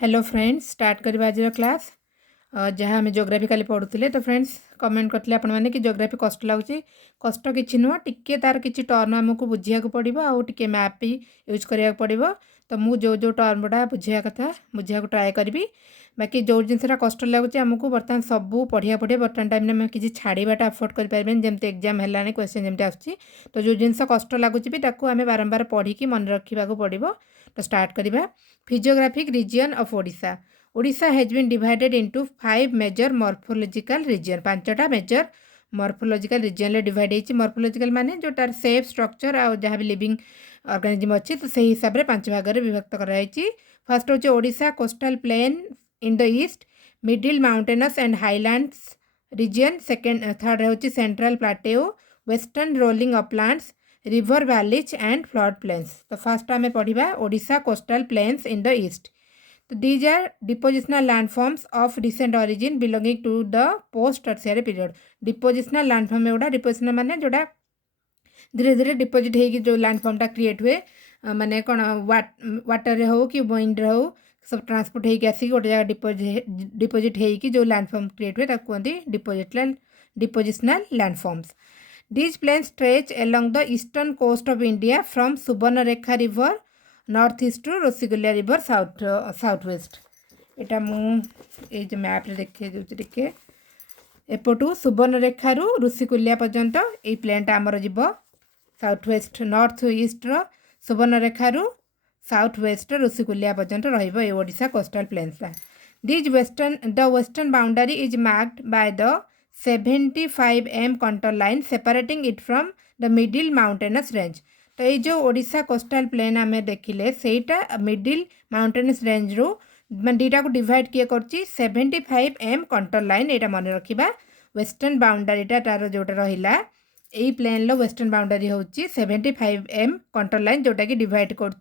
Hello friends, start करवा आज class जहाँ आम जोग्राफिकाली पढ़ुले। तो फ्रेंड्स कमेंट करते आपण मैंने कि जोग्राफी कष्ट लगुच। कष्ट कि नुह टी तार कि टर्म आमको बुझा पड़ो आउ टे मैप भी यूज करा पड़ो। तो मुझे जो टर्म गुड़ा बुझा कथा बुझा ट्राए करी। बाकी जो जिनसा कष्ट लगुच आमको बर्तमान सबू पढ़िया बर्तमान टाइम में किसी छाड़ाटा अफोर्ड करें जमी एग्जाम है क्वेश्चन जमी आसूँ। तो जो जिन कष्ट लगुच भी आम बारंबार पढ़ी मन रखा पड़ो। तो स्टार्ट करवा। Physiographic region of Odisha. Odisha has been divided into 5 major morphological region. पांचटा मेजर मॉर्फोलॉजिकल रीजन ले डिवाइड होती। मॉर्फोलॉजिकल माने जोटार शेप स्ट्रक्चर आ जहाँ भी लिविंग ऑर्गेनिज्म अच्छी तो सही हिसाब से 5 भाग में विभक्त कराई। फर्स्ट होची Odisha coastal plain in the east, middle mountainous and highlands region. Second third होची central plateau, western rolling uplands, river valleys and flood plains. तो फर्स्ट आम पढ़ा Odisha coastal plains in the east. तो these are depositional landforms of recent origin belonging to the post tertiary period. Depositional landform एगुड़ा depositional माने जोड़ा धीरे धीरे deposit होगी जो लैंडफॉर्मटा क्रिएट हुए माने कौन वाटर हो कि विंड हो सब ट्रांसपोर्ट होगी आसिक गोटे जगह डिपोजिट होगी जो लैंडफॉर्म क्रिएट हुए कहते depositional landforms. These plains stretch along the eastern coast of India from Subarnarekha river northeast to Rosigulia river southwest. एटा मुझे जो मैप देखे देखे एपटू सुवर्णरेखा रु ऋषिकुलिया पर्यंत ये प्लेनटा आमर जीव south west north east Subarnarekha रु साउथ वेस्ट ऋषिकुलिया पर्यंत रही ओडिशा कोस्टल प्लेन्सटा। The western boundary is marked by the 75 m contour line separating it from the middle mountainous range. तो ये जो ओडिशा कोस्टल प्लेन आम देखिले सेटा मिडिल माउंटेनस रेंज रू मैं दुटा को डिवाइड किए कर 75 m कंटूर लाइन यहाँ मन रखा। वेस्टर्न बाउंड्रीटा तार जोटा रहा यही प्लेन लो वेस्टर्न बाउंड्री हूँ 75 m कंटूर लाइन जोटा कि डिवाइड कर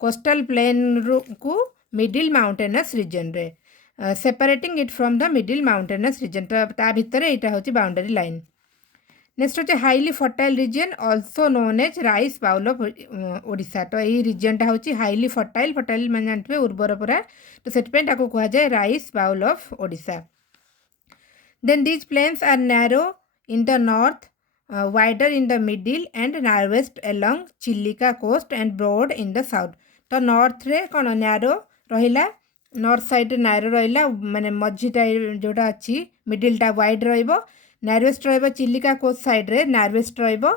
कोस्टल प्लेन को मिडिल माउंटेनस रीजन रे separating it from the middle mountainous region. तो ता भितर यहाँ हूँ बाउंड्री लाइन। नेक्स्ट होचे highly fertile region also known as rice bowl of Odisha. तो यही रीजनटा हूँ हाईली फर्टाइल फर्टाइल मैं जानते हैं उर्वर पूरा तो से कह जाए rice bowl of Odisha. Then these plains are narrow in the north, wider in the middle and narrowest along Chilika coast and broad in the south. तो नॉर्थ रे कौन नैरो रहिला नॉर्थ साइड नैरो रहा माने मझीटा जोटा अच्छी मिडिलटा वाइड रहिबो, नार्वेस्ट रहिबो चिलिका कोस्ट साइड रे नार्वेस्ट रहिबो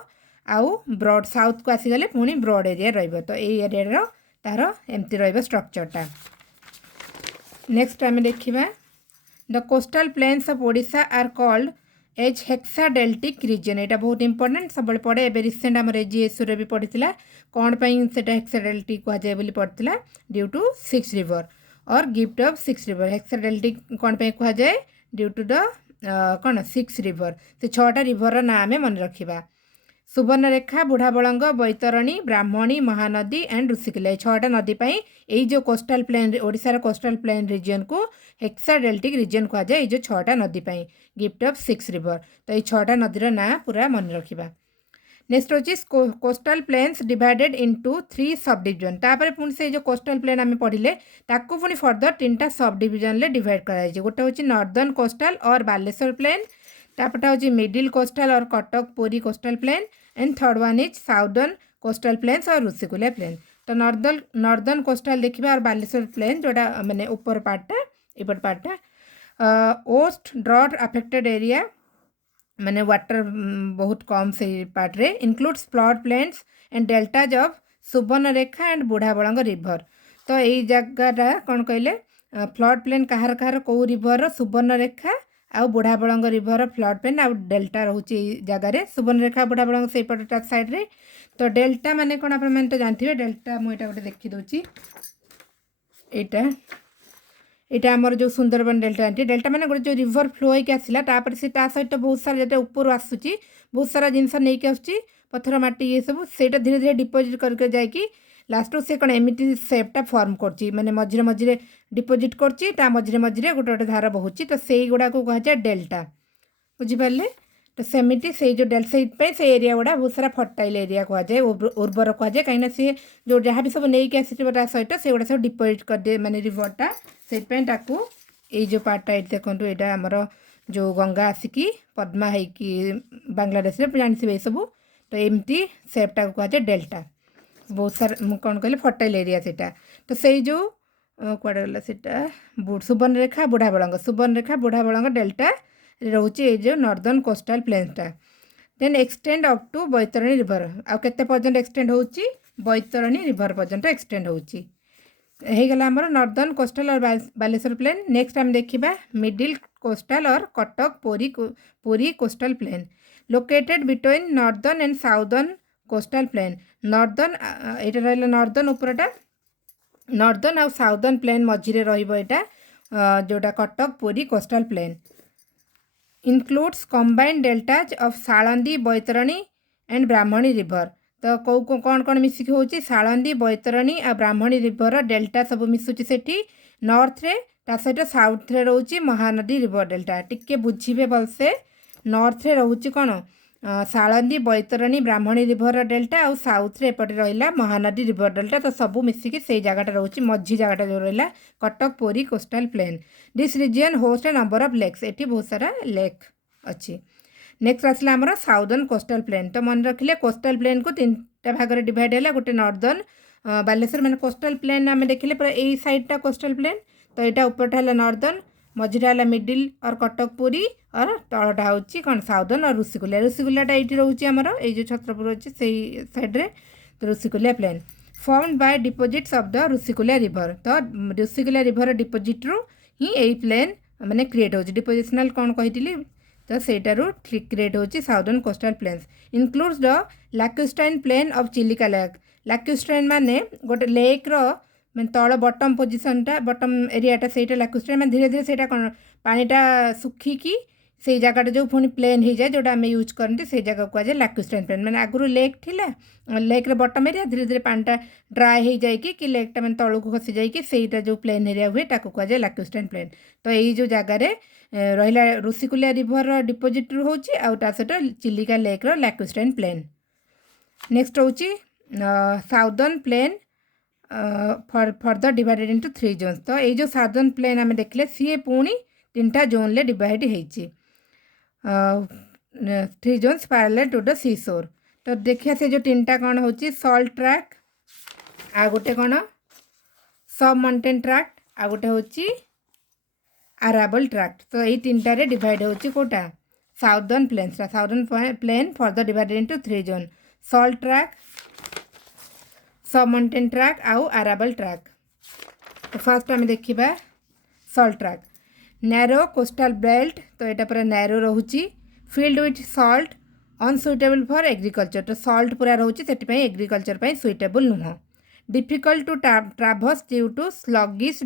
आउ ब्रॉड साउथ को आसीगले पुणी ब्रॉड एरिया रहिबो। तो ये एरिया तार एमती रहिबो स्ट्रक्चरटा। नेक्स्ट आम देखिबा the coastal plains of Odisha are called as hexadeltaic region. यहाँ बहुत इंपोर्टेंट सब पढ़े एवं रिसेंट आम एजीएसओ भी पढ़ी कौन से हेक्साडेल्टिक कहुए बोली पढ़ा ड्यू टू 6 रिवर और गिफ्ट ऑफ 6 रिवर। हेक्साडेल्टिक कौन कह जाए ड्यू टू द कौन 6 रिवर से 6टा रिवर ना आम मन रखा। सुवर्णरेखा, बुढ़ाबलंग, बैतरणी, ब्राह्मणी, महानदी एंड ऋषिकुल्या 6टा नदी पर यही जो कोस्टल प्लेन ओडिशार कोस्टल प्लेन रीजन को हेक्साडेल्टिक रीजन कह जाए जो 6टा नदी पर गिफ्ट ऑफ 6 रिवर। तो ये 6टा नदीर ना पूरा मन रखा। नेक्स्ट होची coastal planes divided into 3 sub division. तापर पुणी से जो कोस्टल प्लेन आम पढ़िले ताकू पुणी फर्दर 3टा सब डिविजन ले डिवाइड कराई। गोटे होची नॉर्दर्न कोस्टल और बालेश्वर प्लेन, तापटा होची मिडिल कोस्टल और Cuttack Puri coastal plain and third one is southern coastal plains और ऋषिकुल्या प्लेन। तो नॉर्दर्न कोस्टल देखिए और बालेश्वर प्लेन जोटा माने ऊपर पार्टा एपट पार्टा ओस्ट ड्रॉट अफेक्टेड एरिया माने वाटर बहुत कम से पार्ट रे includes flood plains and deltas of Subarnarekha and Budhabalang river. तो यही जगहटा कौन कहले फ्लड प्लेन कहार कहार कौ रिवर सुवर्णरेखा आउ बुढ़ाबलंग रिवर फ्लड प्लेन आउ डेल्टा रोचे जगार सुवर्णरेखा बुढ़ाबलंग से पटा साइड रे। तो डेल्टा माने कौन आप तो जानते डेल्टा मुझे गोटे देखी दूची यहाँ आमर जो सुंदरबन डेल्टा डेल्टा माने गोटे जो रिवर फ्लो होकर आसला तापर से सहित बहुत सारा जो ऊपर आसूँ बहुत सारा जिनस नहीं आसूँ पत्थर माटी ये सब से धीरे धीरे डिपोजिट करके जाकि लास्ट से कौन एमती सेपटा फर्म कर माने मझे मझे डिपोजिट कर मझे मझे गोटे गोटे धार बहुची। तो से गुड़ा को कह जाए डेल्टा बुझीपारे। तो सेमिटी से जो डेल्टा से एरिया गुड़ा बहुत सारा फर्टाइल एरिया कहुए उर्वर कहुए कहीं सी जो जहाँ भी सब नहीं आसी सहित से गुड़ा सब डिपोजिट कर दिए माने रिवरटा से ये जो पार्टा ये देखो यहाँ आमर जो गंगा आसिकी पद्मा होगी बांग्लादेश जानते सब तो एमती सेपटा कहुए डेल्टा बहुत सारा कौन कहले फर्टाइल एरिया सेटा तो से जो कड़े गला सेटा सुवर्णरेखा बुढ़ाबलंग डेल्टा रोचे ये जो नॉर्दर्न कोस्टल प्लेन्सटा then extend up to Baitarani river आउ केते पर्यंत एक्सटेंड होची बैतरणी रिवर पर्यंत एक्सटेंड होची गला आमर नॉर्दर्न कोस्टल और बालेश्वर प्लेन नेक्स्ट आम देखिबा मिडिल कोस्टल और Cuttack Puri coastal plane located between northern and southern coastal plain northern ये रहा नॉर्दर्न उपरटा नॉर्दर्न आउ साउदर्न प्लेन मझिरे रहिबो एटा जोटा Cuttack Puri coastal plane includes combined deltas of Salandi Baitarani and Brahmani river तो कौन कौन मिसिक होची सालंदी बैतरणी आ ब्राह्मणी रिवर डेल्टा सब मिसुची सेठी नॉर्थ रे ता सहित साउथ रे रहउची महानदी रिवर डेल्टा टिके बुझिबे भलसे नॉर्थ रे रहउची कौन सालंदी बैतरणी ब्राह्मणी रिवर डेल्टा आउ साउथ रे एपटे रहिला महानदी रिवर डेल्टा तो सबू मिसिकी से जगटा रहउची मझी जगटा जो रहिला Cuttack Puri coastal plain this region host a number of lakes एटी बहुत सारा लेक अच्छी नेक्स्ट आसला आमर साउदर्न कोस्टल प्लेन तो मन रखिले कोस्टल प्लेन को 3टा भाग में डिवाइड है गोटे नॉर्दर्न बालेश्वर मैंने कोस्टल प्लेन आम देखिले पूरा यही साइडटा कोस्टल प्लेन तो यहाँ उपरटा है नॉर्दर्न मझीटा है मिडिल और कटक पुरी और तलटा हूँ कौन साउदर्न और ऋषिकुलियाटा ये रोचे आमर ये छत्रपुर अच्छे से साइड्रे तो Rushikulya plain formed by deposits of the Rushikulya river तो ऋषिकुलिया रिवर डिपोजिट्रु ही यही प्लेन माने क्रिएट हो डिपोजिशनल कौन कही तो सेटारू क्रिएट हो southern coastal plains includes the lacustrine plain of Chilika lake lacustrine माने गोटे लेक रो मैं तल बटम पोजिशनटा बटम एरियाटा से लैक्यूस्टाइन मैं धीरे धीरे से पानीटा सुखिकी से जगह जो पुणी प्लेन हो जाए जोटा आम यूज करते से जगह कहुए लैक्यूस्टाइन प्लेन मैंने आगुरी लेक थिला लेक रे बटम एरिया धीरे धीरे पानीटा ड्राए हो जाए कि लेकटा मैं तलू को खसी जाए सेटा जो प्लेन एरिया हुए ताको कहुए लैक्यूस्टाइन प्लेन तो यही जो जगार रहा ऋषिकुलिया रिवर डिपोजिट होची आउ ता सहित चिलिका लेक रो लैक्यूस्टाइन प्लेन नेक्स्ट होची southern plain further divided into 3 zones तो ये जो साउदर्न प्लेन आम देखले सी पुणी 3टा जोन ले डिवाइड होईची 3 zones parallel to the sea shore तो देखिए से जो 3टा कौन होची सॉल्ट ट्रैक आ गोटे कौन सब माउंटेन ट्रैक्ट आ गोटे होची अराबल ट्रैक्ट तो ये 3टा रे डिवाइड होची कोटा southern plain further divided into 3 zone salt track sub mountain track आउ अराबल ट्रैक तो फास्ट आम देखा salt track narrow coastal belt तो यहाँ पूरा नैरो रोची filled with salt unsuitable for agriculture तो सॉल्ट पूरा रोचे से एग्रीकल्चर सुइटेबल नुह difficult to traverse due to sluggish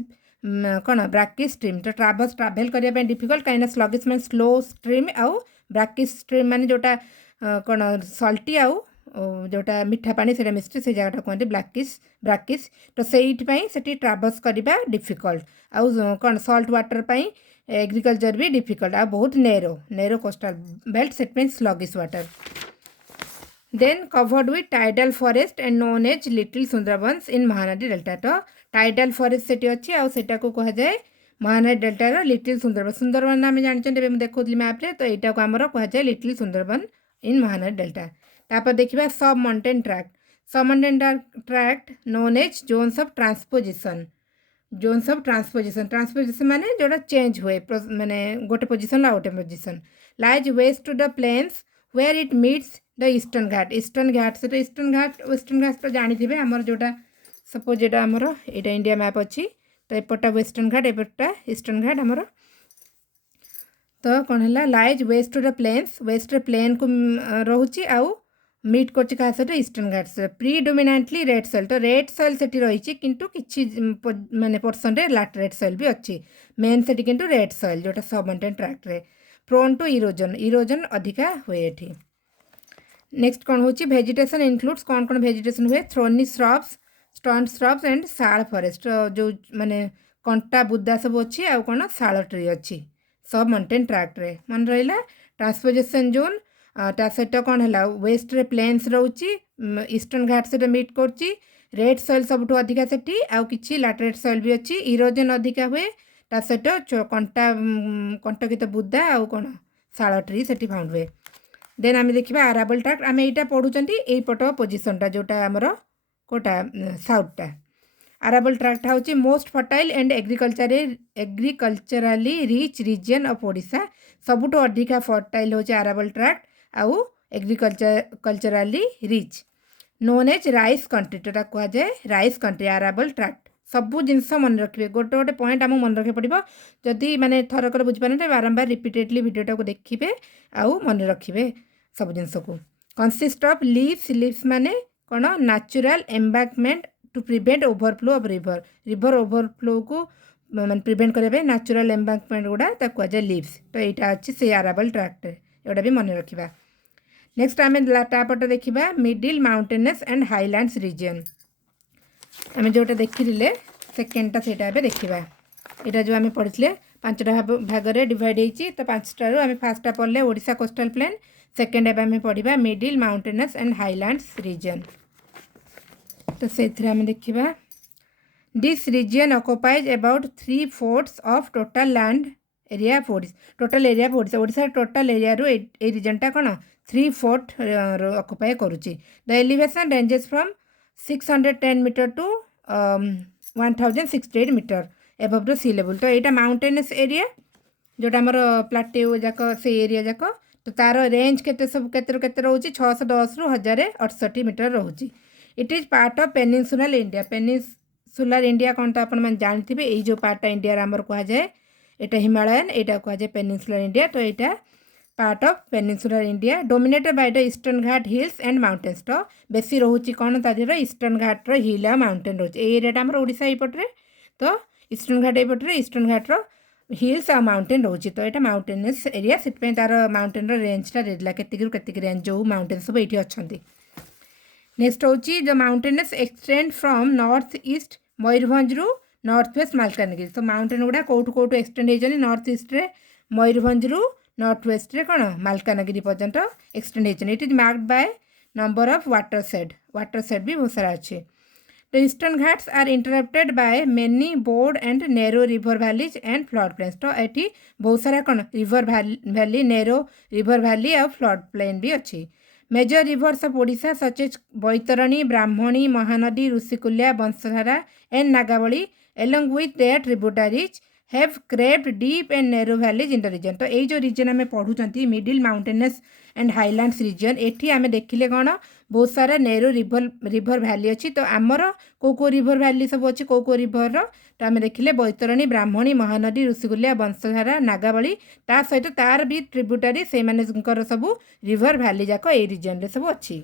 कौन ब्राकिश स्ट्रीम तो ट्राभेल करने डिफिकल्ट कहीं स्लगिश मैं स्लो स्ट्रीम आउ ब्राकिश स्ट्रीम मान जोटा कौन सल्टी आउ जोटा मीठा पानी से मिश्र से जगह कहते ब्राकिश तो से ट्राभर्स करवा डिफिकल्ट आउ कौन सल्ट वाटर पाई एग्रीकल्चर भी डिफिकल्ट आ बहुत नेरो कोस्टल बेल्ट से sluggish water then covered with tidal forest and known as little Sundarbans in Mahanadi delta तो टाइडल फॉरेस्ट से अच्छी आटा को कहुए महानदी डेल्टार लिटिल सुंदरबन आम जानते देखुली मैप्रे तो यहाँ को आमर कहुए little Sundarban in Mahanadi delta तापर देखिए सब mountain tract known as zones of transposition माने जोटा चेंज हुए माने गोटे पोजिशन गोटे position lies west to the plains where it meets the eastern Ghat से वेस्टर्न घाट तो जानी आमर जोटा सपोज यहाँ आमर यहाँ इंडिया मैप अच्छी तो एपटा वेस्टर्न घाट एपटा ईस्टर्न घाट आमर तो कौन है lies west to the plains west plain को रोचे आउ मीट कर सहित eastern ghats predominantly red soil तो रेड सॉइल से रही किंतु किछि माने पोर्सन रे लैटराइट सॉइल भी अच्छी मेन से किंतु रेड सॉइल जोटा सब माउंटेन ट्रैक्ट रे प्रोन टू इरोजन अधिका हुए एठी नेक्स्ट कौन होची वेजिटेशन इनक्लूड्स कौन कौन वेजिटेशन हुए thorny shrubs stone shrubs and shall forest जो माने कंटा बुदा सब अच्छी आउ कौन शाल ट्री अच्छी सब माउंटेन ट्रैक्ट रे मन रहा ट्रांसपोजिशन जोन ता सहित कौन है वेस्ट रे प्लेन्स रोची ईस्टर्न घाट से मीट करुच्ची रेड सॉइल सब अधिका सेठी आउ किछि लैटराइट सॉइल भी अच्छी इरोजन अधिका हुए ता सहित कंटा कंटकित बुदा आउ कौन शाल ट्री सेठी फाउंड हुए। देन आम देखा आराबल ट्रैक्ट आम यहाँ पढ़ुंट यपट पोजिशनटा जोटा आमर कोटा साउथटा आराबल ट्रैक्ट हूँ most fertile and agriculturally rich region of Odisha सबुठ अधिका फर्टाइल हूँ आराबल ट्रैक्ट आउ agriculturally rich known as rice country जोटा कह जाए राइस कंट्री आराबल ट्रैक्ट सबू जिनस मन रखिए गोटे गोटे पॉइंट आम मन रखा पड़ो जदि माने थरकर बुझीपारे बारंबार रिपीटेडली वीडियोटा को देखिए आउ मन रखिए सब जिनस को कंसिस्ट ऑफ लीव्स माने कौन natural embankment to prevent overflow of river overflow को माने प्रिवेंट करने नेचुरल एम्बैंकमेंट गुड़ा कह जाए लीव्स तो यहाँ अच्छी से आराबल ट्रैक्ट एटा भी मन रखा। नेक्स्ट आम तापटे देखा middle mountainous and highlands region आम जोटा देखिले सेकेंडटा से देखा यहाँ जो आम पढ़ी 5टा भाग में डिवाइड होती तो 5टारू आम फार्स्टा पढ़ले ओडिशा कोस्टल प्लेन सेकेंड एवं पढ़ा middle mountainous and highlands region तो से देखा this region occupies about 3/4 of total land area of Odisha total area of Odisha Odisha total area रू ए रीजनटा कौन 3/4 ऑक्युपाई करुच्ची the elevation ranges from 610 metre to 1068 metre above the sea level तो यहाँ माउंटेनस एरिया जोटा आमर प्लाटेओ जाक से एरिया जाक तो तार रेंज केते सब केते रोची 610 रु 1068 मीटर रोची it is part of peninsular India peninsular India कौन तो आप जानते ये जो पार्टा इंडिया आमर कह जाए यहाँ हिमालयन यहाँ कह जाए पेनिनसुलर इंडिया तो यहाँ part of peninsular India dominated by the eastern Ghat hills and mountains तो बेसी रोची कौन तार ईस्टर्न घाट हिल आ माउंटेन रोचे ये एरिया आम ओडिशा यपटे तो ईस्टर्न घाट यपटे ईस्टर्न घाटर हिल्स आ माउंटेन रोची तो यहाँ माउंटेनस एरिया से तार माउंटेन रेंजटा देला केतिक रेंज जो माउंटेन सब ये अच्छा। नेक्स्ट हूँ the mountainous extend from north east Mayurbhanj रु नॉर्थ वेस्ट मालकानगिरी तो माउंटेन गुड़ा कौटू कौटू एक्सटेंड होती नॉर्थ ईस्ट रे मयूरभंज रु नॉर्थ वेस्ट रे कौन मालकानगिरी पर्यंत एक्सटेंड होती it is marked by number of watershed भी बहुत सारा अच्छे। The eastern Ghats are interrupted by many broad and narrow river valleys and flood plains तो ये बहुत सारा कौन river valley narrow river valley और फ्लड प्लेन भी अच्छी। Major rivers of Odisha such as Baitarani Brahmani Mahanadi Rushikulya Bansadhara and Nagavali along with their tributaries have carved deep and narrow valleys in the region तो यही जो रीजन आम पढ़ुंट middle mountainous and highlands region एठी आम देखिले कौन बहुत सारा नैरो रिवर वैली अच्छी तो आमर को रिवर वैली सब अच्छी को रिवर तो आम देखिले बैतरणी ब्राह्मणी महानदी ऋषिकुल्या बंशधारा नागावली ता सहित तार भी ट्रिब्यूटरी से सब रिवर वैली जाक ए रीजन रे सब अच्छी।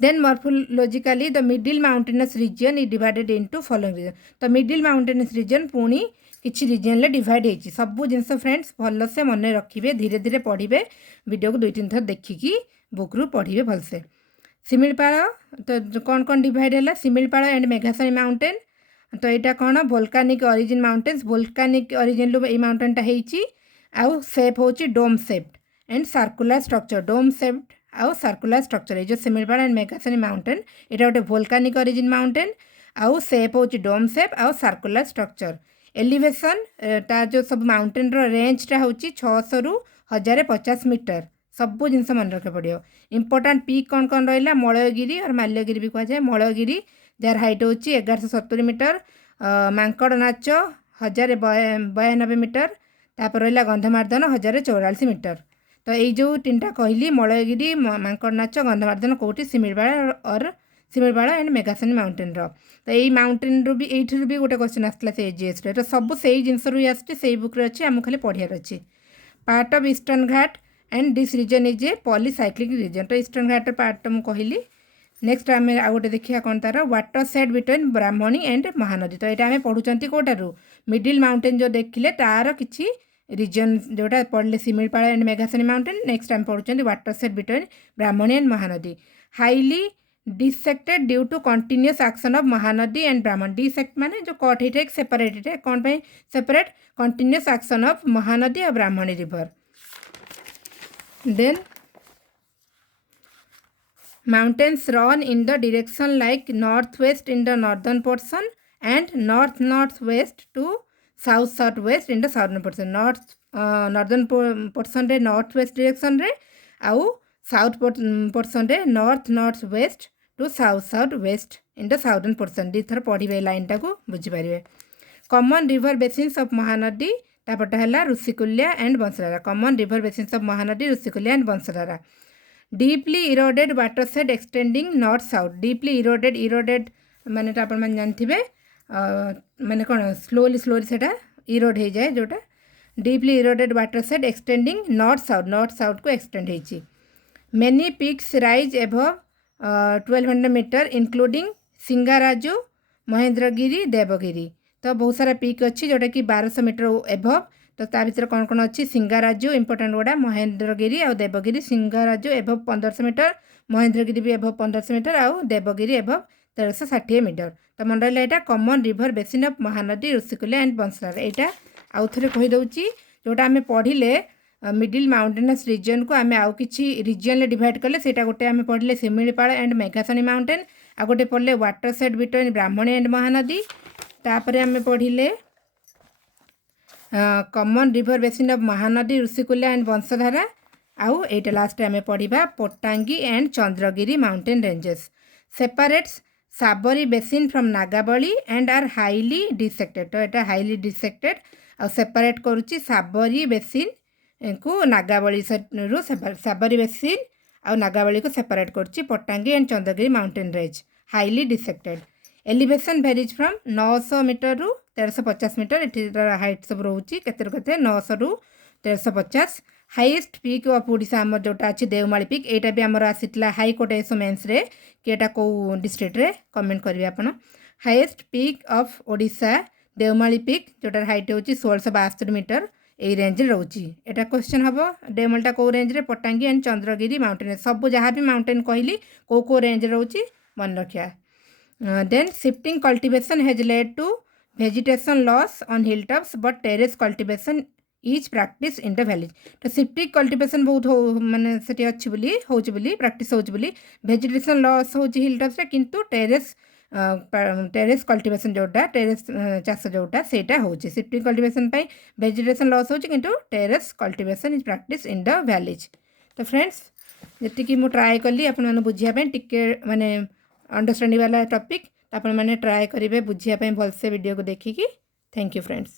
Then morphologically the middle mountainous region is divided into following region तो मिडिल माउंटेनस रीजन पुणी किसी रीजन ले डिवाइड होती सब जिनस फ्रेंड्स भलसे मन रखिए धीरे धीरे पढ़े वीडियो को 2-3 थर देखिकी बुक रू पढ़े भलसे। शिमिलपाल तो कौन कौन डिवाइड है शिमिलपाल एंड मेघासनी माउंटेन तो यहाँ कौन volcanic origin mountains volcanic origin रू ये माउंटेनटा होती आउ सेप होची dome shaped and circular structure dome shaped आउ सर्कुलर स्ट्रक्चर ये जो शिमिलपाल एंड मेघासनी माउंटेन यहाँ गोटे वोल्कानिक ओरिजिन माउंटेन आउ सेप होची डोम सेप आउ सर्कुलर स्ट्रक्चर। एलिवेशन ता जो सब माउंटेन रो रेंजटा होची 600 रु 1050 मीटर सबू जिनस मन रखे पड़ो। इंपोर्टाट पीक कौन कौन रहा मलयगिरी और माल्यगिरी भी कह जाए मलयगिरी जार हाइट होची 1170 मीटर मांकड़ नाच 1092 मीटर तापर रहा गंधमार्दन 1044 मीटर तो ये जो 3टा कहली मलयगिरी मांकड़ नाच गंधमार्दन कौटी शिमिलपाल एंड मेघासनी माउंटेन तो यही माउंटेन रू भी ये भी गोटे क्वेश्चन आसला से एजीएस तो सब से जिनस आसुच्छी बुक्रे अच्छी आमको खाली पढ़ार अच्छी। Part of eastern ghat and this region is a polycyclic region तो ईस्टर्न घाट पार्ट तो मुझे कहली। नेक्स्ट आम आउ गोटे देखा कौन तार water said between Brahmani and Mahanadi तो यहाँ आम पढ़ुंट कौटारू मिडिल माउंटेन जो देखिले तार किसी रीजन जोटा पढ़ले Similipal and Meghasani mountain next आम पढ़ुंट watershed between Brahmani and Mahanadi highly dissected due to continuous action of Mahanadi and Brahman dissect माने जो कट होता है सेपरेट कौन पे separate continuous action of Mahanadi और Brahmani river. Then mountains run in the direction like northwest in the northern portion and northwest to southwest in the southern portion. Northern portion रे northwest direction रे आउ south portion रे northwest to southwest in the southern portion. दी थर पढ़िबे line टाको बुझि पारिबे. Common river basins of Mahanadi तापटा हला Rushikulya and Bansadhara. Common river basins of Mahanadi, Rushikulya and Bansadhara. Deeply eroded watershed extending north south. Deeply eroded माने तो आपण जानथिबे माने कोन स्लोली सेटा इरोड हे जाए जोटा. Deeply eroded watershed extending north south को extend हेची. Many peaks rise above 1200 meter including सिंगाराजू, Mahendragiri, Devgiri. तो बहुत सारा पीक अच्छी जोटा कि 1200 मीटर एभव. तो ता भीतर कौन कौन अच्छी सिंगाराजू इंपोर्टेंट गुड़ा, महेंद्रगिरी और देवगिरी. सिंगाराजू एभव 1500 मीटर, महेंद्रगिरी भी एभव 1500 मीटर और देवगिरी एभव 1360 मीटर. तो मन रहा यहाँ common river basin of Mahanadi, Rushikulya and Bansadhara. यहाँ आउ थे कहीदे जोटा आम पढ़ले मिडिल माउंटेनस रिजन को आम आउ कि रिजन डिवाइड कले से गोटे आम पढ़ले शिमिलीपाल एंड मेघासनी माउंटेन. आ गोटे पढ़ले watershed between Brahmani and Mahanadi. तापर आम पढ़ले common river basin of Mahanadi, Rushikulya and Bansadhara. आउ एटा लास्ट आम पढ़ा Potangi and Chandragiri mountain ranges. Separates Sabari basin from Nagavali and are highly dissected. तो यहाँ हाईली डिसेक्टेड आ सेपरेट करुच्ची साबरी बेसिन को नागावली रु साबरी बेसिन आ नागावली को सेपरेट करुच्ची Potangi and Chandragiri mountain range highly dissected. Elevation varies from 900 metre रु 1350 मीटर. ये हाइट सब रोचे के 900 रु 1350. हाईएस्ट पीक ऑफ ओडिशा आम जोटा अच्छी देवमाली पीक. यहाँ भी आमर आसीला हाईकोर्ट एस मेन्स रे कि एटा को डिस्ट्रिक्ट रे कमेंट करेंगे आपण. Highest peak of Odisha Deomali peak जोटार हाइट होची 1672 मीटर. यही रेंज रोची. एटा क्वेश्चन हम देवमालीटा कौ रेंज रे, पटांगी एंड चंद्रगिरी माउंटेन सब जहाँ भी माउंटेन कहली कौ रेंज रोची मन रखिया. Then shifting cultivation has led to vegetation loss on hilltops but terrace cultivation is practiced in the valley. तो shifting cultivation बहुत हो माने सेठी अच्छी बोली होची बोली practice होची बोली vegetation loss होची hilltops रे किंतु terrace cultivation जोटा terrace चाष जोटा सेटा होची. shifting cultivation पाई vegetation loss होची किंतु terrace cultivation is practiced in the valleys. तो फ्रेंड्स जति कि मु ट्राई कली आपण माने बुझिया पे टिके माने अंडरस्टैंडिंग वाला टॉपिक आपण मैंने ट्राए करेंगे बुझापी भलसे वीडियो को देखिकी. Thank you friends.